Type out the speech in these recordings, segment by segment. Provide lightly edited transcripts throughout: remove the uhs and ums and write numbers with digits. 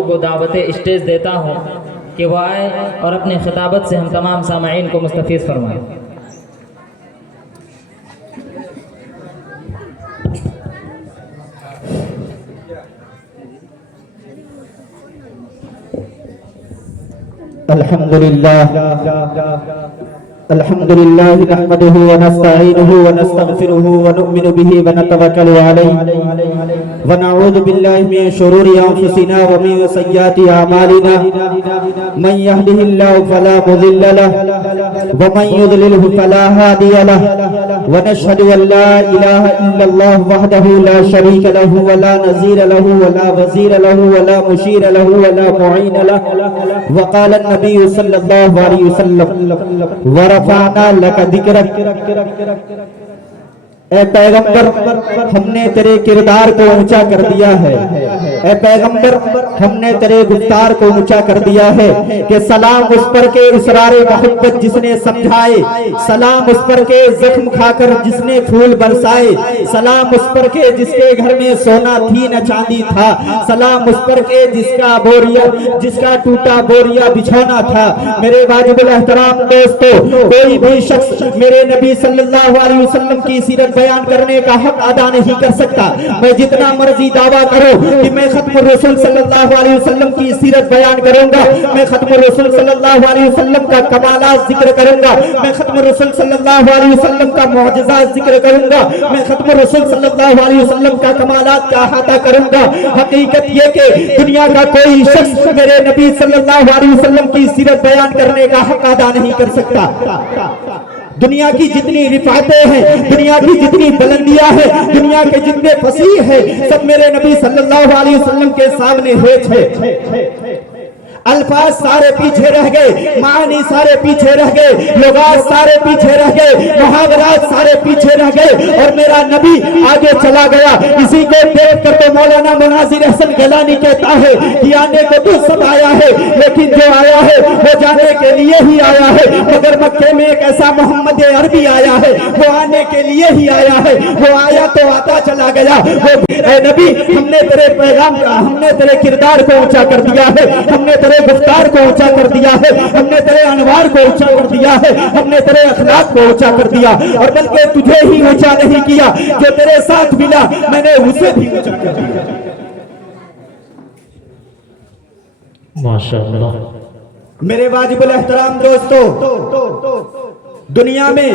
گفتگو کو دعوت اسٹیج دیتا ہوں کہ وہ آئے اور اپنی خطابت سے ہم تمام سامعین کو مستفیض فرمائیں۔ الحمد لله نحمده ونستعينه ونستغفره ونؤمن به ونتوكل عليه ونعوذ بالله من شرور أنفسنا ومن سيئات أعمالنا من يهده الله فلا مضل له ومن يضلله فلا هادي له ونشهد أن لا إله إلا الله وحده لا شريك له ولا نظير له ولا وزير له ولا مشير له ولا معين له وقال النبي صلى الله عليه وسلم ورفعنا لك ذکرک۔ اے پیغمبر ہم نے تیرے کردار کو اونچا کر دیا ہے، اے پیغمبر ہم نے تیرے گفتار کو اونچا کر دیا ہے کہ سلام اس پر کے اسرار محبت جس نے سمجھائے، سلام اس پر کے زخم کھا کر جس نے پھول برسائے، سلام اس پر کے جس کے گھر میں سونا تھی نہ چاندی تھا، سلام اس پر کے جس کا ٹوٹا بوریا بچھونا تھا۔ میرے واجب الاحترام دوستو، کوئی بھی شخص میرے نبی صلی اللہ علیہ وسلم کی سیرت بیان کرنے کا حق ادا نہیں کر سکتا۔ میں جتنا مرضی دعویٰ کروں کہ میں ختم الرسول صلی اللہ علیہ وسلم کی سیرت بیان کروں گا، میں ختم الرسول صلی اللہ علیہ وسلم کا کمالات ذکر کروں گا، میں ختم الرسول صلی اللہ علیہ وسلم کا معجزات ذکر کروں گا، میں ختم الرسول صلی اللہ علیہ وسلم کا کمالات کا احاطہ کروں گا۔ حقیقت یہ کہ دنیا کا کوئی شخص میرے نبی صلی اللہ علیہ وسلم کی سیرت بیان کرنے کا حق ادا نہیں کر سکتا۔ دنیا کی جتنی رفعتیں ہیں، دنیا کی جتنی بلندیاں ہیں، دنیا کے جتنے فصیح ہیں، سب میرے نبی صلی اللہ علیہ وسلم کے سامنے ہیچ ہے۔ الفاظ سارے پیچھے رہ گئے، معنی سارے پیچھے رہ گئے، لغات سارے پیچھے رہ گئے، محاورات سارے پیچھے رہ گئے، اور میرا نبی آگے چلا گیا۔ اسی کو دیکھ کر تو مولانا مناظر احسن گیلانی کہتا ہے کہ آنے کو تو سب آیا ہے، لیکن جو آیا ہے وہ جانے کے لیے ہی آیا ہے، مگر مکے میں ایک ایسا محمد عربی آیا ہے، وہ آنے کے لیے ہی آیا ہے، وہ آیا تو آتا چلا گیا۔ اے نبی ہم نے تیرے پیغام کا، ہم نے تیرے کردار کو اونچا کر دیا ہے، ہم نے تیرے گفتار کو اونچا کر دیا ہے، ہم نے تیرے انوار کو اونچا کر دیا ہے، ہم نے تیرے اخلاق کو اونچا کر دیا، اور بلکہ تجھے ہی اونچا نہیں کیا، جو تیرے ساتھ ملا میں نے اسے بھی اونچا کر دیا۔ ماشاءاللہ۔ میرے واجب الاحترام دوستو، دنیا میں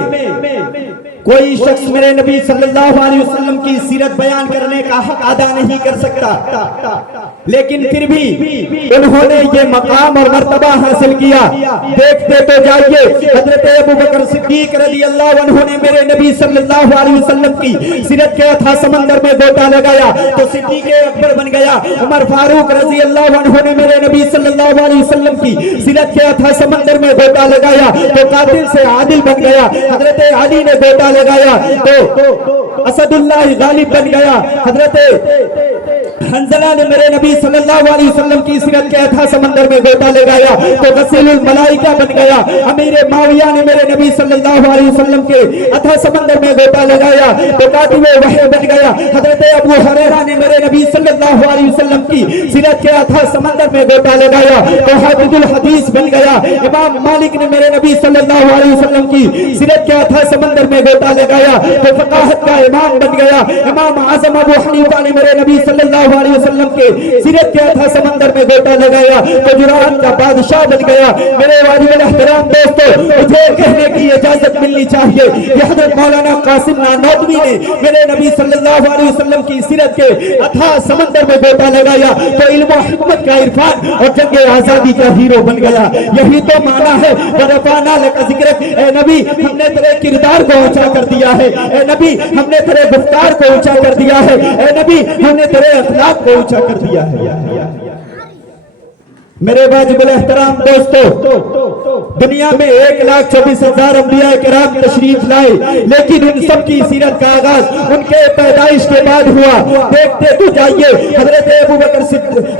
کوئی شخص میرے نبی صلی اللہ علیہ وسلم کی سیرت بیان کرنے کا حق ادا نہیں کر سکتا، لیکن پھر بھی انہوں نے یہ مقام اور مرتبہ حاصل کیا۔ دیکھتے تو جائیے، حضرت ابوبکر صدیق رضی اللہ عنہ نے میرے نبی صلی اللہ علیہ وسلم کی سیرت کے اتھا سمندر میں گوتا لگایا تو صدیق اکبر بن گیا۔ عمر فاروق رضی اللہ عنہ نے میرے نبی صلی اللہ علیہ وسلم کی سیرت کے اتھا سمندر میں گوتا لگایا تو قاتل سے عادل بن گیا۔ حضرت علی نے گوتا لگایا تو اسد اللہ غالب بن گیا۔ حضرت حنزلہ نے میرے نبی صلی اللہ علیہ وسلم کی سیرت کے اتھا سمندر میں گوتا لگایا تو غسیل الملائکہ بن گیا۔ امیر معاویہ نے میرے نبی صلی اللہ علیہ وسلم کے اتھا سمندر میں گوتا لگایا تو کاتب وحی بن گیا۔ حضرت ابو ہریرہ نے میرے نبی صلی اللہ علیہ وسلم کی سیرت کے اتھا سمندر میں گوتا لگایا تو حافظ الحدیث بن گیا۔ امام مالک نے میرے نبی صلی اللہ علیہ وسلم کی سیرت کے اتھا سمندر میں گوتا لگایا تو فقاہت کا امام بن گیا۔ امام اعظم ابو حنیفہ نے میرے نبی صلی اللہ علیہ وسلم کے سیرت کے اتھا سمندر میں گوتا لگایا تو جرات کا بادشاہ بن گیا۔ میرے واجب الاحترام دوستو، مجھے کہنے کی اجازت ملنی چاہیے کہ حضرت مولانا قاسم نانوتوی نے میرے نبی صلی اللہ علیہ وسلم کی سیرت کے اتھا سمندر میں گوتا لگایا تو علم و حکمت کا عرفان اور جنگ آزادی کا ہیرو بن گیا۔ یہی تو معنی ہے ورفعنا لک ذکرک۔ اے نبی ہم نے تیرے کردار کو اونچا کر دیا ہے، اے نبی ہم نے تیرے گفتار کو اونچا کر دیا ہے، اے نبی ہم نے تیرے اخلاق کو اونچا کر دیا ہے۔ میرے واجب الاحترام دوستو، دنیا میں 1,24,000 انبیاء کرام تشریف لائے، لیکن ان سب کی سیرت کا آغاز ان کے پیدائش کے بعد ہوا۔ دیکھتے تو جائیے، حضرت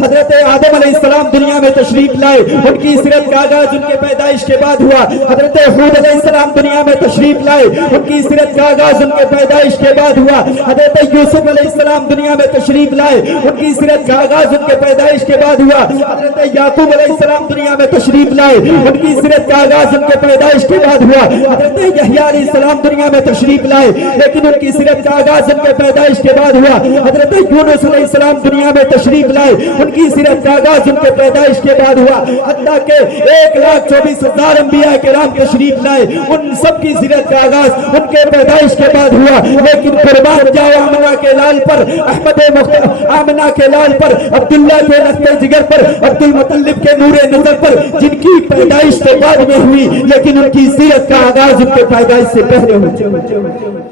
حضرت آدم علیہ السلام دنیا میں تشریف لائے، ان کی سیرت کا آغاز ان کے پیدائش کے بعد ہوا۔ حضرت حود علیہ السلام دنیا میں تشریف لائے، ان کی سیرت کا آغاز ان کے پیدائش کے بعد ہوا۔ حضرت یوسف علیہ السلام دنیا میں تشریف لائے، ان کی سیرت کا آغاز ان کے پیدائش کے بعد ہوا۔ حضرت یعقوب علیہ السلام دنیا میں تشریف لائے، ان کی سیرت کا آغاز ان کے پیدائش کے بعد ہوا۔ حضرت یحییٰ علیہ السلام دنیا میں تشریف لائے، لیکن ان کی سیرت کا آغاز ان کے پیدائش کے بعد ہوا۔ حضرت یونس علیہ السلام دنیا میں تشریف لائے، ان کی سیرت کا آغاز ان کے پیدائش کے بعد ہوا۔ حتیٰ کہ 1,24,000 انبیاء کرام تشریف لائے، ان سب کی سیرت کا آغاز ان کے پیدائش کے بعد ہوا۔ لیکن قربان جاؤ آمنہ کے لال پر، آمنہ کے لال پر، عبداللہ کے رشتے جگر پر، عبد المطلب کے نور نظر پر، جن کی پیدائش تو بعد میں ہوئی لیکن ان کی سیرت کا آغاز ان کے پیدائش سے پہلے ہوئی۔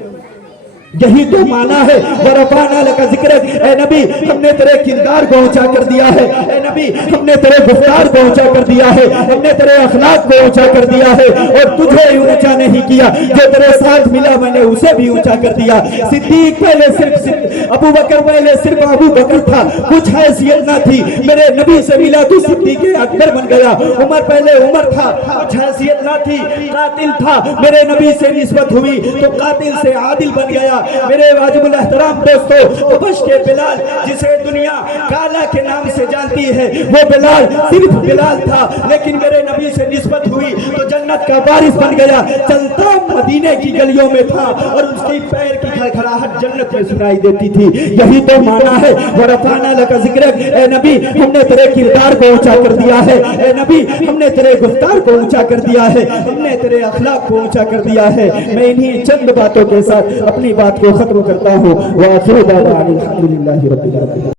یہی تو معنی ہے وَرَفَعْنَا لَكَ ذِكْرَكَ، اے نبی ہم نے تیرے کردار کو اونچا کر دیا ہے، اے نبی ہم نے تیرے گفتار کو اونچا کر دیا ہے، ہم نے تیرے اخلاق کو اونچا کر دیا ہے، اور تجھے اونچا نہیں کیا، جو تیرے ساتھ ملا میں نے اسے بھی اونچا کر دیا۔ صدیق پہلے صرف ابو بکر پہلے صرف ابو بکر تھا، کچھ حیثیت نہ تھی، میرے نبی سے ملا تو صدیق اکبر بن گیا۔ عمر پہلے عمر تھا، کچھ حیثیت نہ تھی، قاتل تھا، میرے نبی سے نسبت ہوئی تو قاتل سے عادل بن گیا۔ میرے واجب الاحترام دوستو، حبش کے بلال جسے دنیا کالا کے نام سے جانتی ہے، وہ بلال صرف بلال تھا، لیکن میرے نبی سے نسبت ہوئی تو جنت کا وارث بن گیا۔ چلتا مدینے کی گلیوں میں تھا اور اس کی پیر کی کھڑکھڑاہٹ جنت میں سنائی دیتی تھی۔ یہی تو معنی ہے وَرَفَعْنَا لَكَ ذِكْرَكَ، اے نبی ہم نے تیرے کردار کو اونچا کر دیا ہے، اے نبی ہم نے تیرے گفتار کو اونچا کر دیا ہے، ہم نے تیرے اخلاق کو اونچا کر دیا ہے۔ میں انہی چند باتوں کے ساتھ اپنی بات کو ختم کرتا ہوں۔ وآخر دعوانا الحمدللہ رب العالمین۔